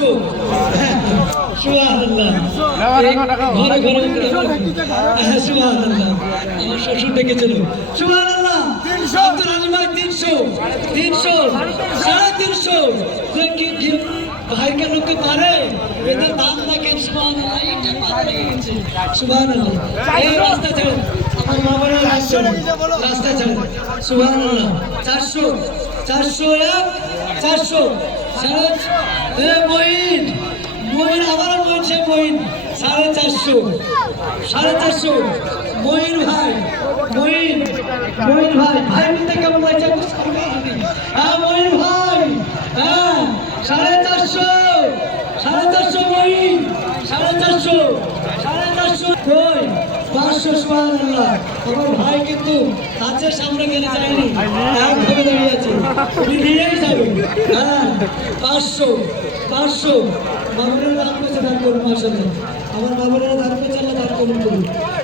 500 সুবহানাল্লাহ ঘরে ঘরে সুবহানাল্লাহ আমার শ্বশুর ডেকেছিল সুবহানাল্লাহ 300 আব্দুল আলিম ভাই 300 350 ভাই কেন লোকে পারে এদের দাম দেখেন সুবহানাল্লাহ এটা পারে সুবহানাল্লাহ এই রাস্তা ছেড়ে আমার বাবারা রাস্তা ছেড়ে সুবহানাল্লাহ 400 মঈন আবার বলছে মঈন 450 মঈন ভাই ভাই বলতে কেমন লাগছে হ্যাঁ মঈন ভাই হ্যাঁ 450 মঈন 450 কই 500 সুবহানাল্লাহ আমার ভাই কিন্তু আছে সামনে গেলে যায়নি একভাবে দাঁড়িয়ে আছে উনি নিয়েই যাবে হ্যাঁ 500 বাবুরের দান পেয়েছে দান করুন মাশাআল্লাহ আমার বাবুরের দান পেয়েছে আল্লাহ দান করুন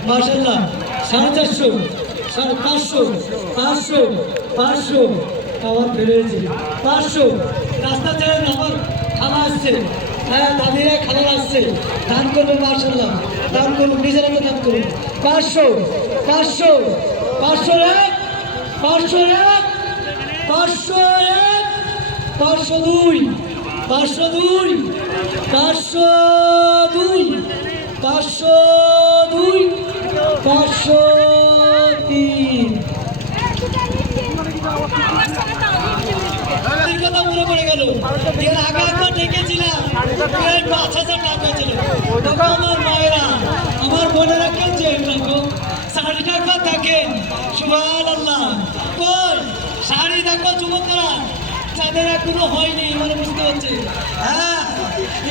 মাশাআল্লাহ 550 আবার ফেলেছে 500 রাস্তা ছেড়ে আমার খালা আসছে হ্যাঁ দাদিরা খালা আসছে দান করবে মাশাআল্লাহ দান করুন নিজেরা দান করুন 500 কথা মনে পড়ে গেল এর আগে একবার ডেকেছিলাম 5,000 টাকা ছিল আমার মায়েরা আমার বোনেরা কেউ চেয়ে রাখো শাড়ি টাকা দেখেন সুবহানাল্লাহ কই শাড়ি দেখো যুবকরা যাদের এখনো হয়নি মানে বুঝতে হচ্ছে হ্যাঁ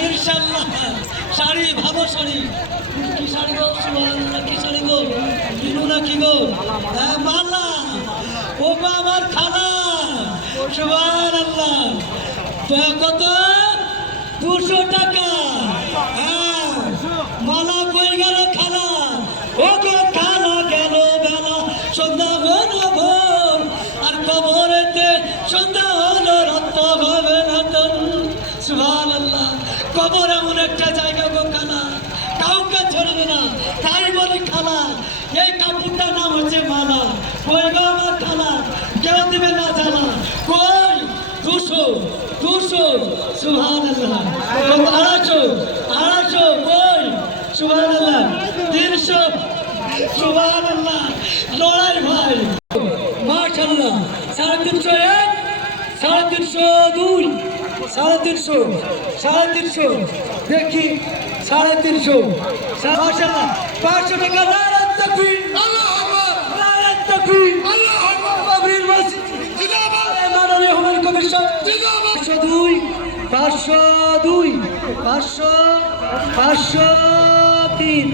ইনশাল্লাহ শাড়ি ভালো শাড়ি কি শাড়ি গো সুবহানাল্লাহ কি শাড়ি গো কিনো না কি গো হ্যাঁ মালা ও আমার খালা সুবহানাল্লাহ কত 200 টাকা হ্যাঁ মালা কই গেল খালা ও গো খালা গেল বেলা সন্ধ্যা হলো ভোর আর কবরেতে সন্ধ্যা হলো রক্ত হবে না তোর সুবহানাল্লাহ কবর এমন একটা জায়গা গো খালা কাউকে ছাড়বে না তাই বলে খালা এই কাপড়টার নাম হচ্ছে মালা কই গো আমার খালা কেউ দিবে না জানা কই 200 সুবহানাল্লাহ 250 কই সুবহানাল্লাহ 300 সুবহানাল্লাহ লড়াই ভাই মাশাআল্লাহ 350 350 দেখি 350 মাশাআল্লাহ 500 টাকা নারাত তাকবীর আল্লাহু আকবার নারাত তাকবীর আল্লাহু আকবার বাবরির মসজিদ জিন্দাবাদ মাননীয় হুমায়ুন কবির সাহেব জিন্দাবাদ 502 503